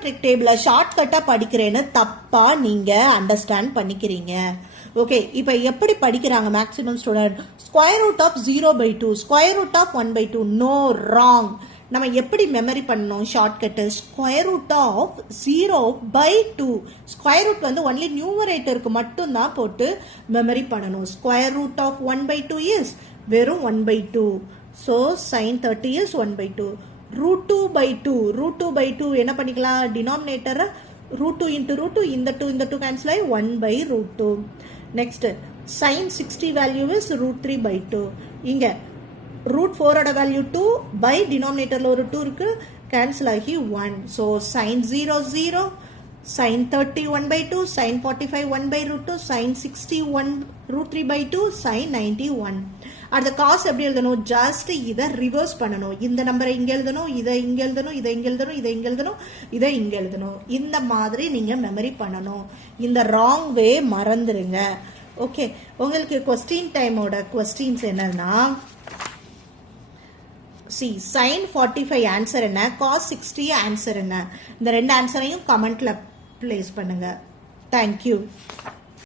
ட்ரிகோனோமெட்ரிக் டேபிள ஷார்ட்கட்டா படிக்கிறேன்னு தப்பா நீங்க அண்டர்ஸ்டாண்ட் பண்ணிக்கிறீங்க. ஓகே, இப்போ எப்படி படிக்கிறாங்க maximum student? Square root of 0/2, square root of 1/2. No, wrong. நம்ம எப்படி மெமரி பண்ணணும்? Shortcut square root of 0/2. Square root வந்து ஒன்லி நியூமரேட்டருக்கு மட்டும்தான் போட்டு மெமரி பண்ணணும். ஸ்கொயர் ரூட் ஆஃப் 1/2 இஸ் வெறும் 1/2. So sin 30 is 1/2. ரூட் 2/2 என்ன பண்ணிக்கலாம்? டினாமினேட்டரை √2 into √2, இந்த 2 cancel ஆகி 1/√2. Next sin 60 value is √3/2. இங்க √4 ஓட வேல்யூ 2 பை டினாமினேட்டர்ல ஒரு 2 இருக்கு, கேன்சல் ஆகி 1. So sin 0 0, sin 30 1/2, sin 45 1/√2, sin 60 √3/2, sin 90 1. அடுத்த காசு எப்படி எழுதணும்? ஜஸ்ட் இதை ரிவர்ஸ் பண்ணணும். இந்த நம்பரை இங்க எழுதணும், இதை இங்க எழுதணும், இதை இங்க எழுதணும், இதை இங்க எழுதணும், இதை இங்க எழுதணும். இந்த மாதிரி நீங்க மெமரி பண்ணணும். இந்த ராங் வே மறந்துருங்க. ஓகே, உங்களுக்கு கொஸ்டின் டைமோட கொஸ்டின்ஸ் என்னன்னா, sin 45 ஆன்சர் என்ன, cos 60 ஆன்சர் என்ன, இந்த ரெண்டு ஆன்சரையும் கமெண்ட்ல பிளேஸ் பண்ணுங்க. தேங்க்யூ.